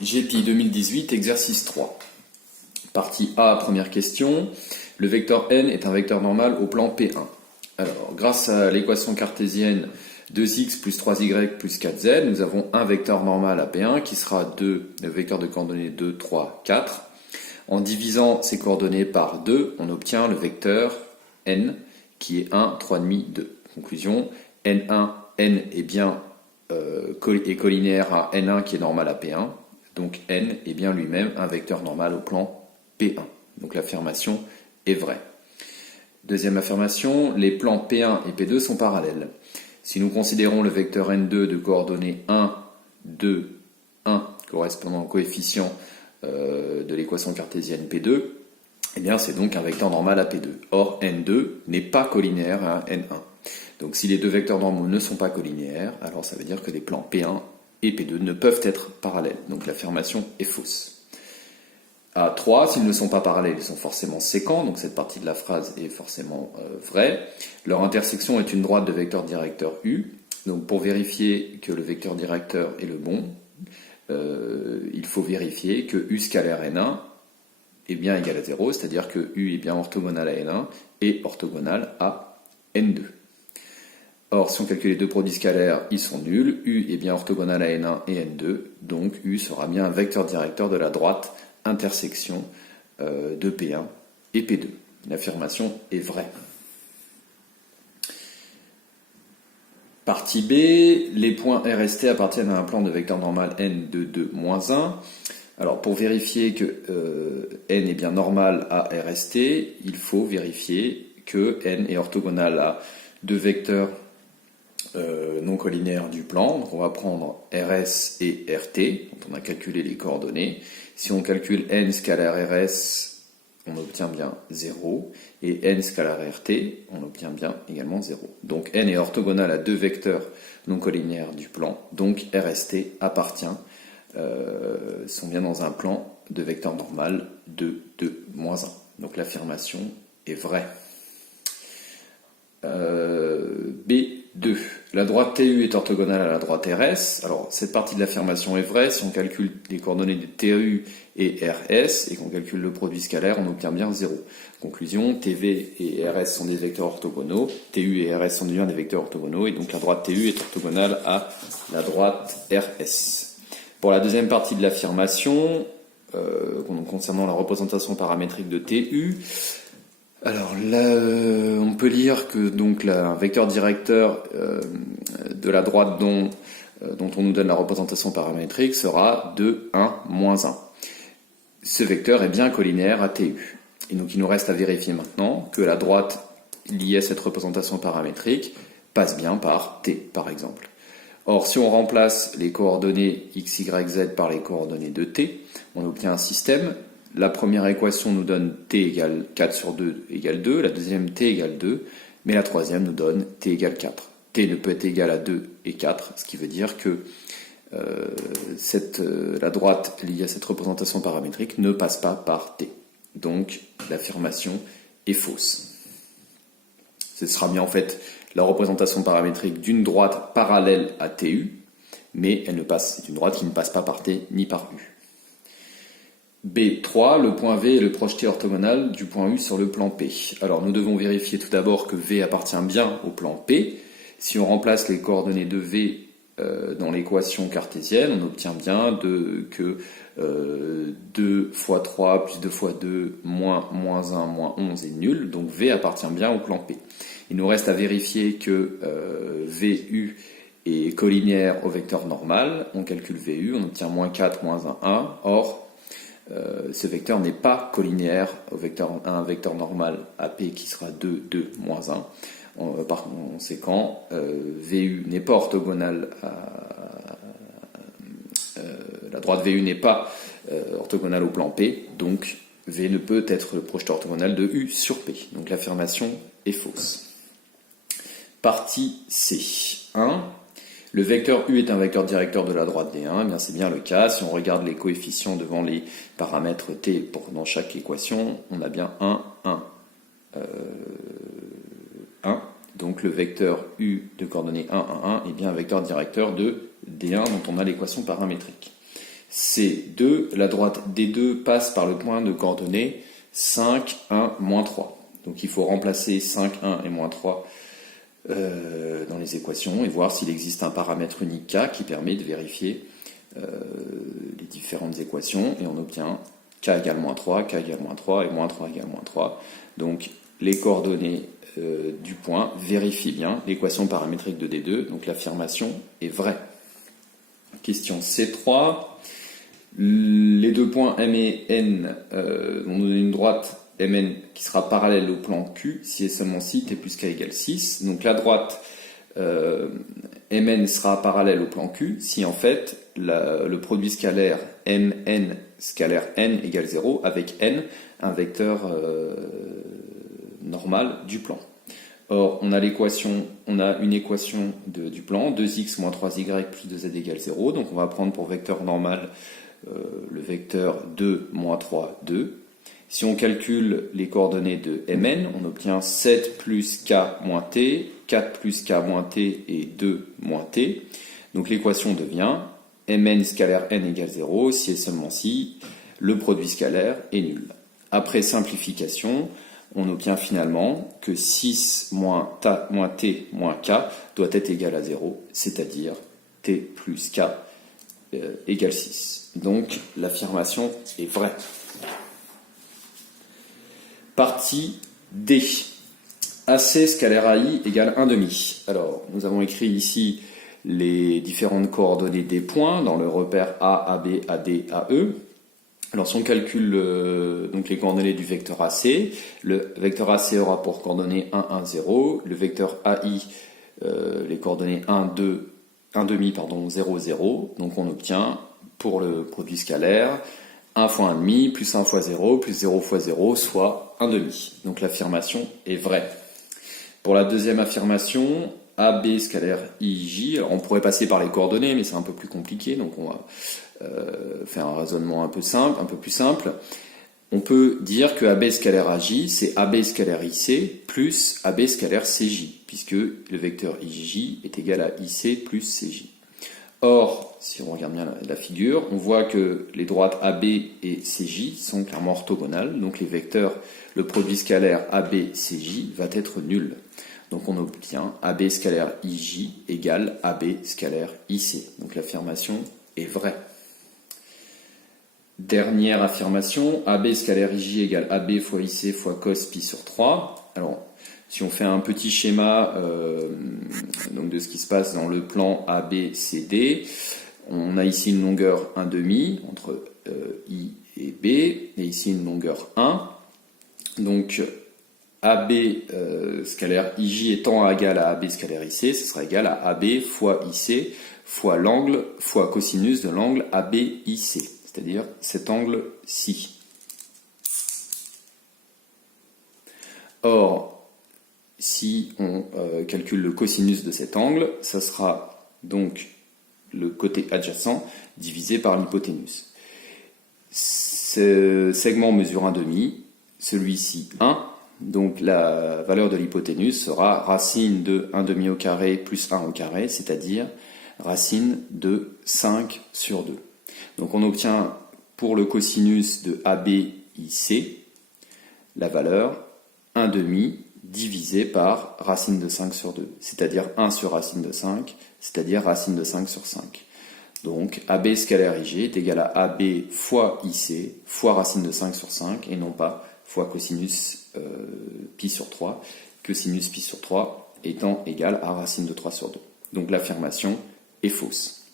GEPI 2018, exercice 3. Partie A, première question. Le vecteur n est un vecteur normal au plan P1. Alors, grâce à l'équation cartésienne 2x plus 3y plus 4z, nous avons un vecteur normal à P1 qui sera le vecteur de coordonnées 2, 3, 4. En divisant ces coordonnées par 2, on obtient le vecteur n qui est 1, 3,5, 2. Conclusion, n1, n est bien est collinaire à n1 qui est normal à P1. Donc n est bien lui-même un vecteur normal au plan P1. Donc l'affirmation est vraie. Deuxième affirmation, les plans P1 et P2 sont parallèles. Si nous considérons le vecteur n2 de coordonnées 1, 2, 1 correspondant au coefficient de l'équation cartésienne P2, eh bien c'est donc un vecteur normal à P2. Or n2 n'est pas collinaire à n1. Donc si les deux vecteurs normaux ne sont pas collinaires, alors ça veut dire que les plans P1 et P2 ne peuvent être parallèles. Donc l'affirmation est fausse. À 3, s'ils ne sont pas parallèles, ils sont forcément séquents, donc cette partie de la phrase est forcément vraie. Leur intersection est une droite de vecteur directeur U. Donc pour vérifier que le vecteur directeur est le bon, il faut vérifier que U scalaire N1 est bien égal à 0, c'est-à-dire que U est bien orthogonal à N1 et orthogonal à N2. Or, si on calcule les deux produits scalaires, ils sont nuls. U est bien orthogonal à N1 et N2, donc U sera bien un vecteur directeur de la droite intersection de P1 et P2. L'affirmation est vraie. Partie B, les points R et T appartiennent à un plan de vecteur normal n de 2, moins 1. Alors, pour vérifier que n est bien normal à R et T, il faut vérifier que n est orthogonal à deux vecteurs non collinaires du plan. Donc on va prendre RS et RT, dont on a calculé les coordonnées. Si on calcule n scalaire RS, on obtient bien 0, et n scalaire RT, on obtient bien également 0. Donc n est orthogonal à deux vecteurs non collinaires du plan, donc RST appartient, sont bien dans un plan de vecteur normal de 2, moins 1. Donc l'affirmation est vraie. B2. La droite TU est orthogonale à la droite RS. Alors, cette partie de l'affirmation est vraie. Si on calcule les coordonnées de TU et RS et qu'on calcule le produit scalaire, on obtient bien 0. Conclusion, TV et RS sont des vecteurs orthogonaux. TU et RS sont bien des vecteurs orthogonaux. Et donc, la droite TU est orthogonale à la droite RS. Pour la deuxième partie de l'affirmation, concernant la représentation paramétrique de TU, alors là, on peut lire que donc un vecteur directeur de la droite dont on nous donne la représentation paramétrique sera 2, 1, moins 1. Ce vecteur est bien collinaire à TU. Et donc il nous reste à vérifier maintenant que la droite liée à cette représentation paramétrique passe bien par T, par exemple. Or, si on remplace les coordonnées x, y, z par les coordonnées de T, on obtient un système. La première équation nous donne t égale 4 sur 2 égale 2, la deuxième t égale 2, mais la troisième nous donne t égale 4. T ne peut être égal à 2 et 4, ce qui veut dire que la droite liée à cette représentation paramétrique ne passe pas par t. Donc l'affirmation est fausse. Ce sera bien en fait la représentation paramétrique d'une droite parallèle à TU, mais c'est une droite qui ne passe pas par t ni par U. B3, le point V est le projeté orthogonal du point U sur le plan P. Alors nous devons vérifier tout d'abord que V appartient bien au plan P. Si on remplace les coordonnées de V dans l'équation cartésienne, on obtient bien que 2 fois 3 plus 2 fois 2 moins 1 moins 11 est nul. Donc V appartient bien au plan P. Il nous reste à vérifier que VU est collinaire au vecteur normal. On calcule VU, on obtient moins 4 moins 1, 1. Or, ce vecteur n'est pas collinaire à un vecteur normal AP qui sera 2, 2, moins 1. Par conséquent, VU n'est pas orthogonal la droite VU n'est pas orthogonale au plan P, donc V ne peut être le projeté orthogonal de U sur P. Donc l'affirmation est fausse. Partie C. 1. Le vecteur U est un vecteur directeur de la droite D1, eh bien c'est bien le cas. Si on regarde les coefficients devant les paramètres T dans chaque équation, on a bien 1, 1, 1. Donc le vecteur U de coordonnées 1, 1, 1 est bien un vecteur directeur de D1 dont on a l'équation paramétrique. C2, la droite D2 passe par le point de coordonnées 5, 1, moins 3. Donc il faut remplacer 5, 1 et moins 3 dans les équations et voir s'il existe un paramètre unique K qui permet de vérifier les différentes équations, et on obtient K égale moins 3, K égale moins 3 et moins 3 égale moins 3. Donc les coordonnées du point vérifient bien l'équation paramétrique de D2, donc l'affirmation est vraie. Question C3. Les deux points M et N ont donné une droite Mn qui sera parallèle au plan Q si et seulement si t plus k égale 6. Donc la droite Mn sera parallèle au plan Q si en fait le produit scalaire Mn scalaire n égale 0 avec n, un vecteur normal du plan. Or, on a une équation du plan, 2x moins 3y plus 2z égale 0. Donc on va prendre pour vecteur normal le vecteur 2 moins 3, 2. Si on calcule les coordonnées de Mn, on obtient 7 plus k moins t, 4 plus k moins t et 2 moins t. Donc l'équation devient Mn scalaire n égale 0 si et seulement si le produit scalaire est nul. Après simplification, on obtient finalement que 6 moins t moins k doit être égal à 0, c'est-à-dire t plus k égale 6. Donc l'affirmation est vraie. Partie D. AC scalaire AI égale 1,5. Alors, nous avons écrit ici les différentes coordonnées des points dans le repère A, AB, AD, AE. Alors, si on calcule donc les coordonnées du vecteur AC, le vecteur AC aura pour coordonnées 1, 1, 0. Le vecteur AI, les coordonnées 1, 2, 1,5, 0, 0. Donc, on obtient pour le produit scalaire 1 fois 1,5 plus 1 fois 0 plus 0 fois 0, soit 1,5. Donc l'affirmation est vraie. Pour la deuxième affirmation, AB scalaire IJ, alors on pourrait passer par les coordonnées, mais c'est un peu plus compliqué, donc on va faire un raisonnement un peu plus simple. On peut dire que AB scalaire AJ, c'est AB scalaire IC plus AB scalaire CJ, puisque le vecteur IJ est égal à IC plus CJ. Or, si on regarde bien la figure, on voit que les droites AB et CJ sont clairement orthogonales, donc les vecteurs, le produit scalaire AB-CJ va être nul. Donc on obtient AB scalaire IJ égale AB scalaire IC. Donc l'affirmation est vraie. Dernière affirmation, AB scalaire IJ égale AB fois IC fois cos pi sur 3. Alors, si on fait un petit schéma donc de ce qui se passe dans le plan ABCD, on a ici une longueur 1,5 entre I et B, et ici une longueur 1. Donc AB scalaire IJ étant égal à AB scalaire IC, ce sera égal à AB fois IC fois l'angle fois cosinus de l'angle ABIC, c'est-à-dire cet angle-ci. Or, si on calcule le cosinus de cet angle, ça sera donc le côté adjacent divisé par l'hypoténuse. Ce segment mesure 1,5, celui-ci 1, donc la valeur de l'hypoténuse sera racine de 1,5 au carré plus 1 au carré, c'est-à-dire racine de 5 sur 2. Donc on obtient pour le cosinus de ABIC la valeur 1,5 divisé par racine de 5 sur 2, c'est-à-dire 1 sur racine de 5, c'est-à-dire racine de 5 sur 5. Donc AB scalaire IJ est égal à AB fois IC fois racine de 5 sur 5, et non pas fois cosinus pi sur 3, cosinus pi sur 3 étant égal à racine de 3 sur 2. Donc l'affirmation est fausse.